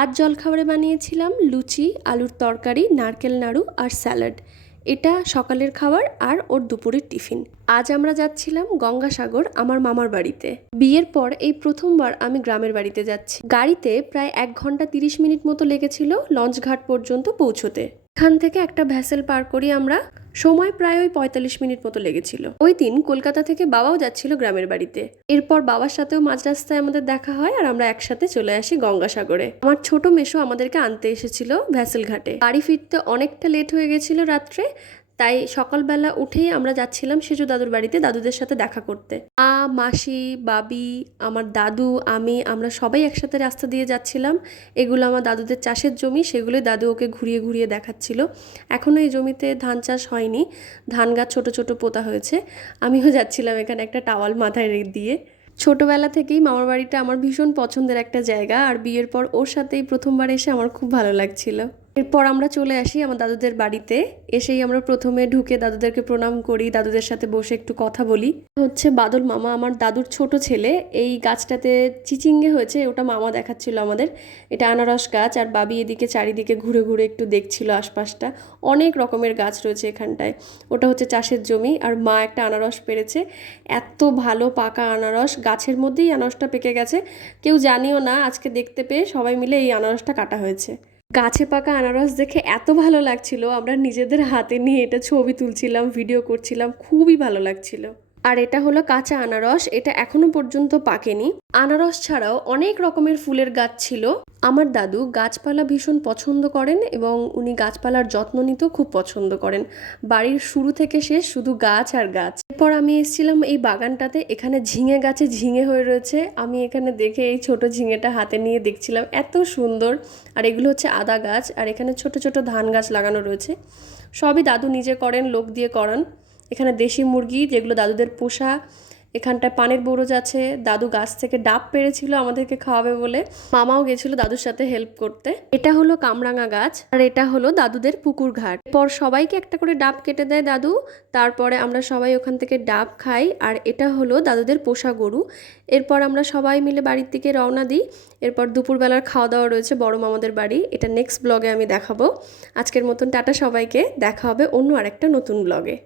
আজ জলখাবারে বানিয়েছিলাম লুচি, আলুর তরকারি, নারকেল নাড়ু আর স্যালাড। এটা সকালের খাবার আর ওর দুপুরের টিফিন। আজ আমরা যাচ্ছিলাম গঙ্গাসাগর আমার মামার বাড়িতে। বিয়ের পর এই প্রথমবার আমি গ্রামের বাড়িতে যাচ্ছি। গাড়িতে প্রায় 1 ঘন্টা 30 মিনিট মতো লেগেছিল লঞ্চ ঘাট পর্যন্ত পৌঁছতে। এখান থেকে একটা ভ্যাসেল পার করি আমরা, সময় প্রায় ওই 45 মিনিট মতো লেগেছিল। ওই দিন কলকাতা থেকে বাবাও যাচ্ছিল গ্রামের বাড়িতে। এরপর বাবার সাথেও মাঝ রাস্তায় আমাদের দেখা হয় আর আমরা একসাথে চলে আসি গঙ্গাসাগরে। আমার ছোট মেসো আমাদেরকে আনতে এসেছিল ভ্যাসেল ঘাটে। বাড়ি ফিরতে অনেকটা লেট হয়ে গেছিল রাত্রে, তাই সকালবেলা উঠেই আমরা যাচ্ছিলাম সেজু দাদুর বাড়িতে দাদুদের সাথে দেখা করতে। মাসি, বাবি, আমার দাদু, আমরা সবাই একসাথে রাস্তা দিয়ে যাচ্ছিলাম। এগুলো আমার দাদুদের চাষের জমি, সেগুলোই দাদু ওকে ঘুরিয়ে ঘুরিয়ে দেখাচ্ছিল। এখনও এই জমিতে ধান চাষ হয়নি, ধান গাছ ছোট ছোট পোতা হয়েছে। আমিও যাচ্ছিলাম এখানে একটা টাওয়াল মাথায় দিয়ে। ছোটবেলা থেকেই মামার বাড়িটা আমার ভীষণ পছন্দের একটা জায়গা, আর বিয়ের পর ওর সাথেই প্রথমবার এসে আমার খুব ভালো লাগছিল। এরপর আমরা চলে আসি আমার দাদুদের বাড়িতে। এসেই আমরা প্রথমে ঢুকে দাদুদেরকে প্রণাম করি, দাদুদের সাথে বসে একটু কথা বলি। হচ্ছে বাদল মামা, আমার দাদুর ছোট ছেলে। এই গাছটাতে চিচিঙ্গে হয়েছে, ওটা মামা দেখাচ্ছিল আমাদের। এটা আনারস গাছ, আর বাবি এদিকে চারিদিকে ঘুরে ঘুরে একটু দেখছিল আশপাশটা। অনেক রকমের গাছ রয়েছে এখানটায়। ওটা হচ্ছে চাষের জমি, আর মা একটা আনারস পেরেছে। এত ভালো পাকা আনারস, গাছের মধ্যেই আনারসটা পেকে গেছে। কেউ জানিও না, আজকে দেখতে পেয়ে সবাই মিলে এই আনারসটা কাটা হয়েছে। গাছে পাকা আনারস দেখে এত ভালো লাগছিল, আমরা নিজেদের হাতে নিয়ে এটা ছবি তুলছিলাম, ভিডিও করছিলাম, খুবই ভালো লাগছিল। আর এটা হলো কাঁচা আনারস, এটা এখনো পর্যন্ত পাকেনি। আনারস ছাড়াও অনেক রকমের ফুলের গাছ ছিল। আমার দাদু গাছপালা ভীষণ পছন্দ করেন এবং উনি গাছপালার যত্ন নিতেও খুব পছন্দ করেন। বাড়ির শুরু থেকে শেষ শুধু গাছ আর গাছ। এরপর আমি এসেছিলাম এই বাগানটাতে, এখানে ঝিঙে গাছে ঝিঙে হয়ে রয়েছে। আমি এখানে দেখে এই ছোট ঝিঙেটা হাতে নিয়ে দেখছিলাম, এত সুন্দর। আর এগুলো হচ্ছে আদা গাছ, আর এখানে ছোট ছোট ধান গাছ লাগানো রয়েছে। সবই দাদু নিজে করেন, লোক দিয়ে করান। এখানে দেশি মুরগি যেগুলো দাদুদের পোষা। এখানটায় পানের বরজ আছে, দাদু গাছ থেকে ডাব পেড়েছিল আমাদেরকে খাওয়াবে বলে। মামাও গেছিল দাদুর সাথে হেল্প করতে। এটা হলো কামরাঙা গাছ, আর এটা হলো দাদুদের পুকুর ঘাট। এরপর সবাইকে একটা করে ডাব কেটে দেয় দাদু, তারপরে আমরা সবাই ওখান থেকে ডাব খাই। আর এটা হলো দাদুদের পোষা গরু। এরপর আমরা সবাই মিলে বাড়ির দিকে রওনা দিই। এরপর দুপুরবেলার খাওয়া দাওয়া রয়েছে বড় মামাদের বাড়ি, এটা নেক্সট ব্লগে আমি দেখাবো। আজকের মতন টাটা সবাইকে, দেখা হবে অন্য আরেকটা নতুন ব্লগে।